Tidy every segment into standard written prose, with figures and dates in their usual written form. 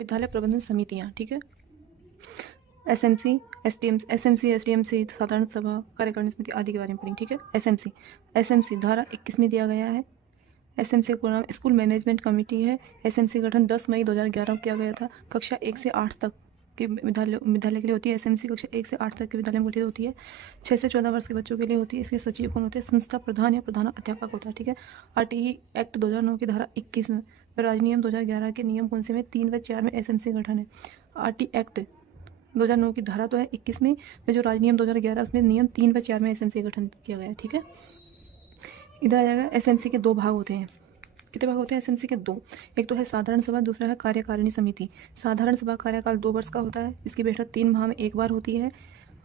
विद्यालय प्रबंधन समितियाँ, ठीक है। एसएमसी, एसटीएमसी, साधारण सभा, कार्यकारिणी समिति आदि के बारे में पढ़ेंगे, ठीक है। एसएमसी धारा 21 में दिया गया है। एसएमसी का पूरा नाम स्कूल मैनेजमेंट कमेटी है। एसएमसी का गठन 10 मई 2011 को किया गया था। कक्षा 1 से 8 तक के विद्यालय के लिए होती है। एसएमसी कक्षा 1 से 8 तक के विद्यालय में गठित होती है। 6 से 14 वर्ष के बच्चों के लिए होती है। इसके सचिव कौन होते हैं? संस्था प्रधान या प्रधान अध्यापक होता है, ठीक है। आरटीई एक्ट 2009 की धारा 21 में, राजनियम 2011 के नियम कौन से में? 3 व 4 में एसएमसी गठन है। आरटी एक्ट 2009 की धारा तो है 21 में, जो राजनियम 2011 उसमें नियम 3 व 4 में एसएमसी गठन किया गया है, ठीक है। इधर आ जाएगा। एसएमसी के 2 भाग होते हैं। कितने भाग होते हैं एसएमसी के? 2। एक तो है साधारण सभा, दूसरा है कार्यकारिणी समिति। साधारण सभा कार्यकाल 2 वर्ष का होता है। इसकी बैठक 3 माह में एक बार होती है।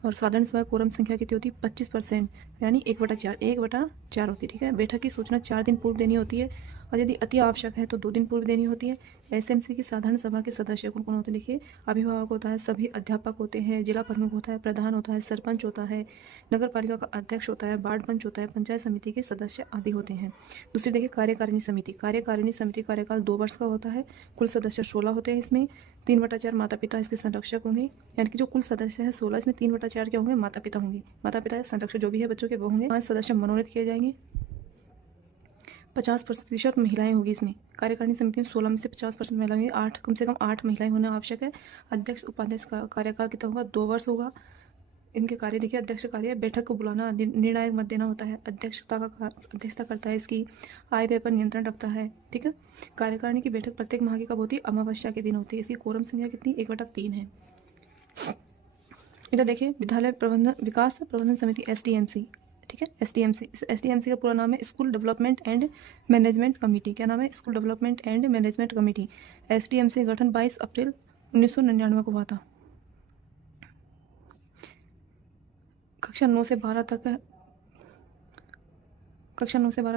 और साधारण सभा कोरम संख्या कितनी होती है? 25%, यानी 1/4 होती है, ठीक है। बैठक की सूचना 4 दिन पूर्व देनी होती है, और यदि अति आवश्यक है तो 2 दिन पूर्व देनी होती है। एसएमसी की साधारण सभा के सदस्य कौन कौन होते हैं? देखिए, अभिभावक होता है, सभी अध्यापक होते हैं, जिला प्रमुख होता है, प्रधान होता है, सरपंच होता है, नगर पालिका का अध्यक्ष होता है, वार्ड पंच होता है, पंचायत समिति के सदस्य आदि होते हैं। दूसरी देखिए कार्यकारिणी समिति। कार्यकारिणी समिति कार्यकाल 2 वर्ष का होता है। कुल सदस्य 16 होते हैं। इसमें 3/4 माता पिता इसके संरक्षक होंगे, यानी कि जो कुल सदस्य है 16, इसमें 3/4 क्या होंगे? माता पिता होंगे। माता पिता संरक्षक जो भी है बच्चों के वो होंगे। 5 सदस्य मनोनीत किए जाएंगे। 50% महिलाएं होगी इसमें। कार्यकारिणी समिति में 16 में से 50% महिलाएं होंगी। 8 कम से कम 8 महिलाएं होना आवश्यक है। अध्यक्ष उपाध्यक्ष का कार्यकाल कितना होगा? 2 वर्ष होगा। इनके कार्य देखिए, अध्यक्ष कार्य बैठक को बुलाना, निर्णायक मत देना होता है। अध्यक्षता करता है इसकी। आय व्यय पर नियंत्रण रखता है, ठीक है। कार्यकारिणी की बैठक प्रत्येक माह की कब होती है? अमावस्या के दिन होती है। इसकी कोरम संख्या कितनी? 1/3 है। इधर देखिए विद्यालय प्रबंधन विकास प्रबंधन समिति एसडीएमसी, ठीक है। एसडीएमसी का पूरा नाम है school development and management committee. क्या नाम है? School development and management committee. SDMC का गठन 22 अप्रैल 1999 को हुआ था। कक्षा 9 से 12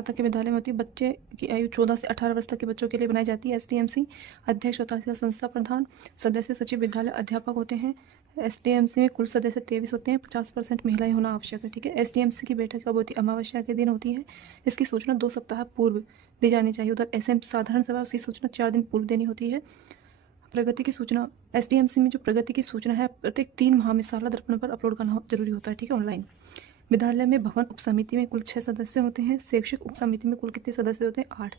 तक के विद्यालय में होती है। बच्चे की आयु 14 से 18 वर्ष तक के बच्चों के लिए बनाई जाती है एसडीएमसी। अध्यक्ष होता है इसका संस्था प्रधान। सदस्य सचिव विद्यालय अध्यापक होते हैं। एसडीएमसी में कुल सदस्य 23 होते हैं। 50% महिलाएं होना आवश्यक है, ठीक है। एसडीएमसी की बैठक कब होती है? अमावस्या के दिन होती है। इसकी सूचना 2 सप्ताह पूर्व दी जानी चाहिए। उधर एसएम साधारण सभा उसकी सूचना 4 दिन पूर्व देनी होती है। प्रगति की सूचना एसडीएमसी में जो प्रगति की सूचना है प्रत्येक 3 माह में साला दर्पण पर अपलोड करना जरूरी होता है, ठीक है, ऑनलाइन। विद्यालय में भवन उप समिति में कुल 6 सदस्य होते हैं। शैक्षिक उप समिति में कुल कितने सदस्य होते हैं? 8।